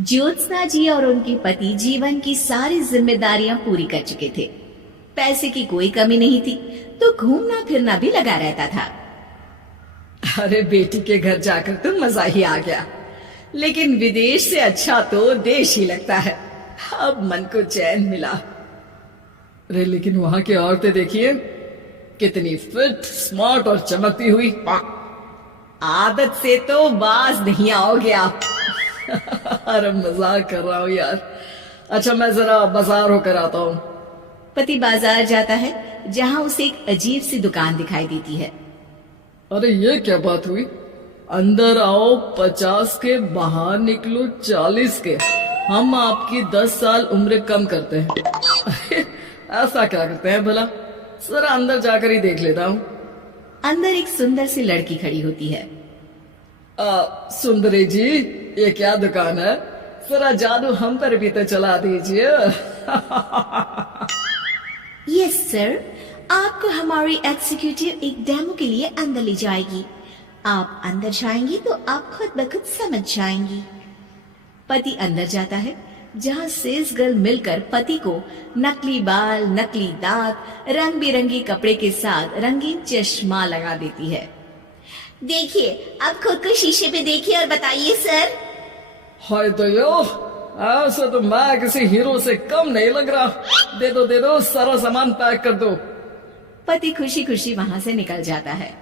ज्योत्सना जी और उनके पति जीवन की सारी जिम्मेदारियां पूरी कर चुके थे। पैसे की कोई कमी नहीं थी, तो घूमना फिरना भी लगा रहता था। अरे बेटी के घर जाकर तो मजा ही आ गया, लेकिन विदेश से अच्छा तो देश ही लगता है। अब मन को चैन मिला। अरे लेकिन वहां की औरतें देखिए, कितनी फिट, स्मार्ट और चमकती हुई। आदत से तो बाज नहीं आओगे आप। अरे मजाक कर रहा हूँ यार। अच्छा मैं जरा बाजार होकर आता हूँ। पति बाजार जाता है, जहां उसे एक अजीब सी दुकान दिखाई देती है। अरे ये क्या बात हुई? अंदर आओ 50 के, बाहर निकलो 40 के। हम आपकी 10 साल उम्र कम करते हैं। अरे ऐसा क्या करते हैं भला? जरा अंदर जाकर ही देख लेता हूँ। अंदर एक सुंदर सी लड़की खड़ी होती है। सुंदरी जी, ये क्या दुकान है? जरा जादू हम पर भी तो चला दीजिए। यस सर, आपको हमारी एग्जीक्यूटिव एक डेमो के लिए अंदर ले जाएगी। आप अंदर जाएंगी तो आप खुद ब खुद समझ जाएंगी। पति अंदर जाता है, जहां सेल्स गर्ल मिलकर पति को नकली बाल, नकली दांत, रंग बिरंगी कपड़े के साथ रंगीन चश्मा लगा देती है। देखिए, अब खुद को शीशे पे देखिए और बताइए सर। हाय दयो, ऐसा तो मैं किसी हीरो से कम नहीं लग रहा। दे दो, सारा सामान पैक कर दो। पति खुशी खुशी वहां से निकल जाता है।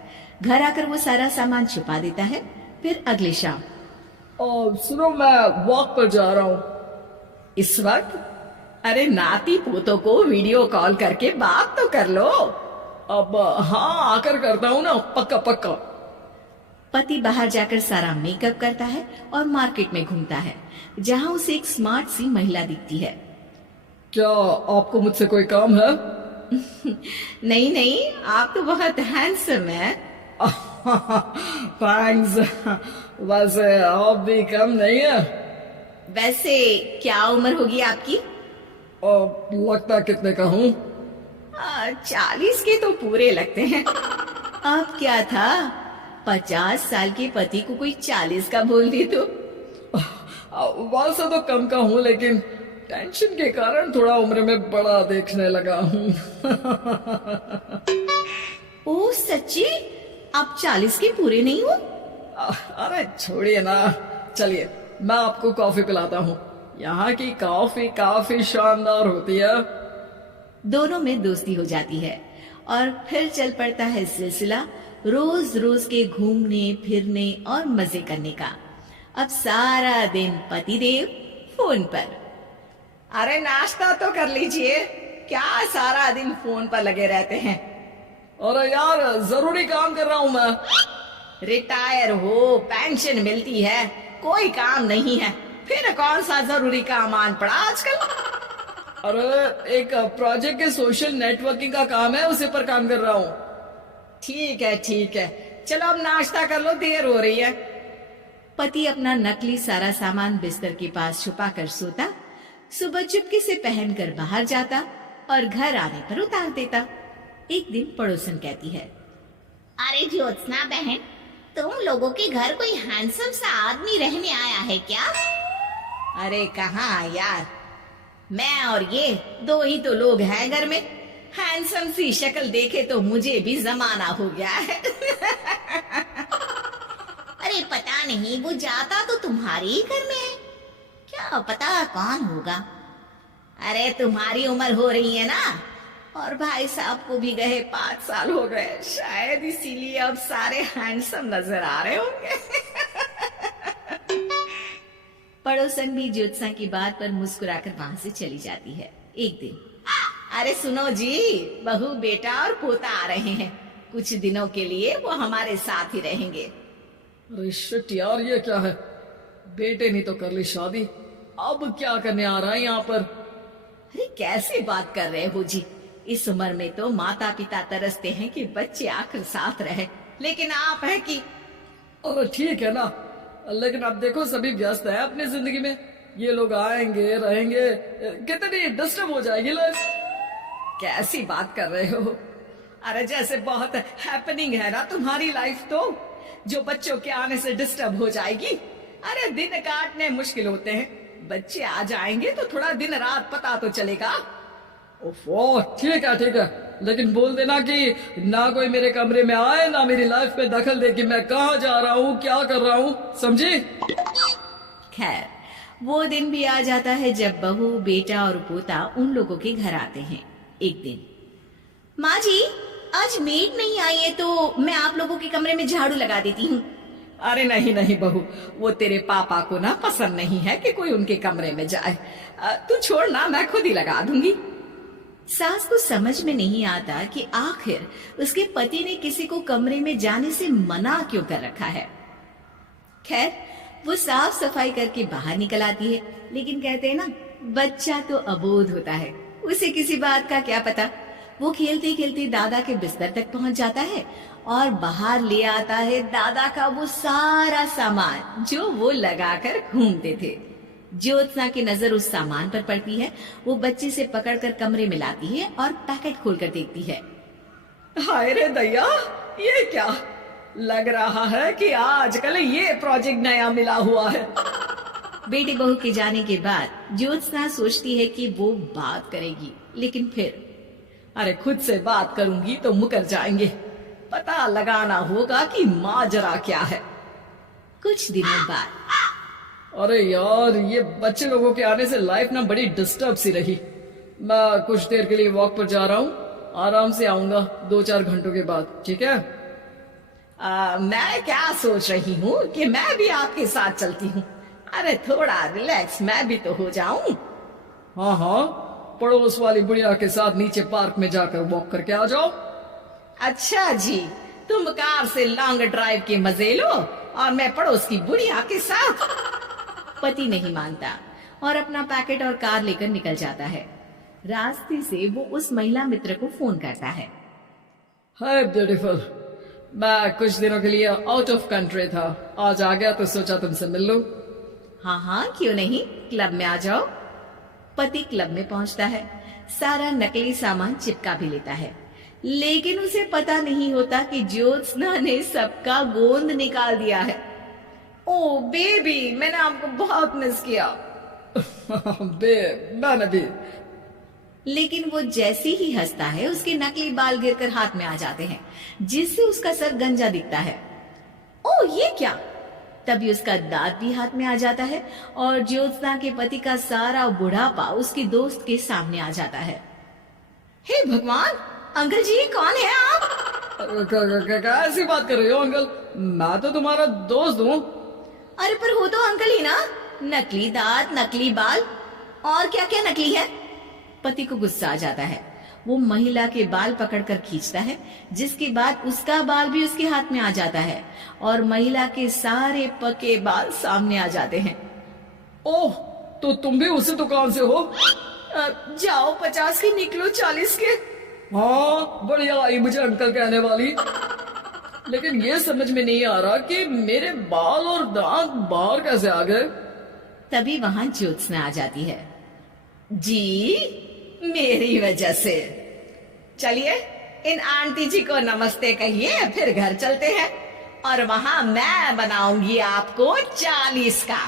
घर आकर वो सारा सामान छुपा देता है। फिर अगली शाम, सुनो मैं वॉक पर जा रहा हूँ। इस वक्त? अरे नाती पोतों को वीडियो कॉल करके बात तो कर लो। अब हाँ, आकर करता हूँ ना, पक्का पक्का। पति बाहर जाकर सारा मेकअप करता है और मार्केट में घूमता है, जहां उसे एक स्मार्ट सी महिला दिखती है। क्या आपको मुझसे कोई काम है? नहीं नहीं, आप तो बहुत हैंडसम हैं। थैंक्स। वैसे आप भी कम नहीं है। वैसे क्या उम्र होगी आपकी? लगता कितने का हूँ? 40 के तो पूरे लगते हैं। अब क्या था, 50 साल के पति को कोई 40 का बोल दी तो। वैसे तो कम का हूँ, लेकिन टेंशन के कारण थोड़ा उम्र में बड़ा देखने लगा हूँ। ओह सच्ची? आप 40 के पूरे नहीं हो? अरे छोड़िए ना, चलिए मैं आपको कॉफी पिलाता हूँ। यहाँ की कॉफी काफी शानदार होती है। दोनों में दोस्ती हो जाती है और फिर चल पड़ता है सिलसिला रोज रोज के घूमने फिरने और मजे करने का। अब सारा दिन पतिदेव फोन पर। अरे नाश्ता तो कर लीजिए, क्या सारा दिन फोन पर लगे रहते हैं? अरे यार जरूरी काम कर रहा हूँ मैं। रिटायर हो, पेंशन मिलती है, कोई काम नहीं है, फिर कौन सा जरूरी काम आन पड़ा आजकल? अरे एक प्रोजेक्ट के सोशल नेटवर्किंग का काम है, उसी पर काम कर रहा हूँ। ठीक है, चलो अब नाश्ता कर लो, देर हो रही है। पति अपना नकली सारा सामान बिस्तर के पास छुपा कर सोता, सुबह चुपके से पहनकर बाहर जाता और घर आने पर उतार देता। एक दिन पड़ोसन कहती है, अरे ज्योत्सना बहन, तुम लोगों के घर कोई हैंडसम सा आदमी रहने आया है क्या? अरे कहाँ यार, मैं और ये दो ही तो लोग हैं घर में। हैंडसम सी शक्ल देखे तो मुझे भी जमाना हो गया है। अरे पता नहीं, वो जाता तो तुम्हारे ही घर में है, क्या पता कौन होगा। अरे तुम्हारी उम्र हो रही है ना, और भाई साहब को भी गए 5 साल हो गए, शायद इसीलिए अब सारे हैंडसम नजर आ रहे होंगे। पड़ोसन भी ज्योत्सना की बात पर मुस्कुराकर वहां से चली जाती है। एक दिन, अरे सुनो जी, बहू बेटा और पोता आ रहे हैं, कुछ दिनों के लिए वो हमारे साथ ही रहेंगे। अरे शिट यार, ये क्या है? बेटे ने तो कर ली शादी, अब क्या करने आ रहा है यहाँ पर? अरे कैसे बात कर रहे हो जी, इस उम्र में तो माता पिता तरसते हैं कि बच्चे आखिर साथ रहे, लेकिन आप हैं कि। अरे ठीक है ना, लेकिन अब देखो सभी व्यस्त है अपनी जिंदगी में। ये लोग आएंगे रहेंगे, कितनी डिस्टर्ब हो जाएगी लाइफ। कैसी बात कर रहे हो? अरे जैसे बहुत हैपनिंग है ना तुम्हारी लाइफ, तो जो बच्चों के आने से डिस्टर्ब हो जाएगी। अरे दिन काटने मुश्किल होते हैं, बच्चे आ जाएंगे तो थोड़ा दिन रात पता तो चलेगा। ओफो, ठीक है, लेकिन बोल देना कि ना कोई मेरे कमरे में आए, ना मेरी लाइफ में दखल दे कि मैं कहाँ जा रहा हूँ, क्या कर रहा हूँ, समझी? खैर, वो दिन भी आ जाता है जब बहू, बेटा और पोता उन लोगों के घर आते हैं। एक दिन, माँ जी, आज मेड नहीं आई है तो मैं आप लोगों के कमरे में झाड़ू लगा देती हूँ। अरे नहीं बहू, वो तेरे पापा को ना पसंद नहीं है कि कोई उनके कमरे में जाए। तू छोड़ ना, मैं खुद ही लगा दूंगी। सास को समझ में नहीं आता कि आखिर उसके पति ने किसी को कमरे में जाने से मना क्यों कर रखा है। खैर, वो साफ सफाई करके बाहर निकल आती है, लेकिन कहते हैं ना, बच्चा तो अबोध होता है, उसे किसी बात का क्या पता। वो खेलते खेलते दादा के बिस्तर तक पहुंच जाता है और बाहर ले आता है दादा का वो सारा सामान जो वो लगाकर घूमते थे। ज्योत्सना की नजर उस सामान पर पड़ती है। वो बच्चे से पकड़कर कमरे में लाती है और पैकेट खोलकर देखती है। हाय रे दैया, ये क्या? लग रहा है कि आजकल ये प्रोजेक्ट नया मिला हुआ है। बेटी बहू के जाने के बाद ज्योत्सना सोचती है कि वो बात करेगी, लेकिन फिर अरे खुद से बात करूंगी तो मुकर जाएंगे। पता लगाना होगा कि माजरा क्या है। कुछ दिनों बाद, अरे यार, ये बच्चे लोगों के आने से लाइफ ना बड़ी डिस्टर्ब सी रही। मैं कुछ देर के लिए वॉक पर जा रहा हूँ, आराम से आऊंगा 2-4 घंटों के बाद, ठीक है? मैं क्या सोच रही हूँ कि मैं भी आपके साथ चलती हूँ। अरे थोड़ा रिलैक्स मैं भी तो हो जाऊं। हाँ, पड़ोस वाली बुढ़िया के साथ नीचे पार्क में जाकर वॉक करके आ जाओ। अच्छा जी, तुम कार से लॉन्ग ड्राइव के मजे लो और मैं पड़ोस की बुढ़िया के साथ। पति नहीं मानता और अपना पैकेट और कार लेकर निकल जाता है। रास्ते से वो उस महिला मित्र को फोन करता है। हाय ब्यूटीफुल, मैं कुछ दिनों के लिए आउट ऑफ कंट्री था, आज आ गया तो सोचा तुमसे मिल लूं। हाँ, क्यों नहीं, क्लब में आ जाओ। पति क्लब में पहुंचता है, सारा नकली सामान चिपका भी लेता है, लेकिन उसे पता नहीं होता कि ज्योत्सना ने सबका गोंद निकाल दिया है। ओ बेबी, मैंने आपको बहुत मिस किया। मैंने भी। लेकिन वो जैसे ही हंसता है, उसके नकली बाल गिरकर हाथ में आ जाते हैं, जिससे उसका सर गंजा दिखता है। ओ ये क्या? तभी उसका दांत भी हाथ में आ जाता है और ज्योत्सना के पति का सारा बुढ़ापा उसके दोस्त के सामने आ जाता है। हे भगवान, अंकल जी, कौन है आप? कैसी बात कर रही हो अंकल? मैं तो तुम्हारा दोस्त हूँ। अरे पर हो तो अंकल ही ना। नकली दांत, नकली बाल और क्या क्या नकली है। पति को गुस्सा आ जाता है। वो महिला के बाल पकड़कर खींचता है, जिसके बाद उसका बाल भी उसके हाथ में आ जाता है और महिला के सारे पके बाल सामने आ जाते हैं। ओह, तो तुम भी उसी दुकान से हो? जाओ 50 के निकलो 40 के। हाँ, बढ़िया आई मुझे अंकल कहने वाली। लेकिन ये समझ में नहीं आ रहा कि मेरे बाल और दांत बाहर कैसे आ गए। तभी वहां ज्योत्सना आ जाती है। जी, मेरी वजह से। चलिए इन आंटी जी को नमस्ते कहिए, फिर घर चलते हैं और वहां मैं बनाऊंगी आपको 40 का।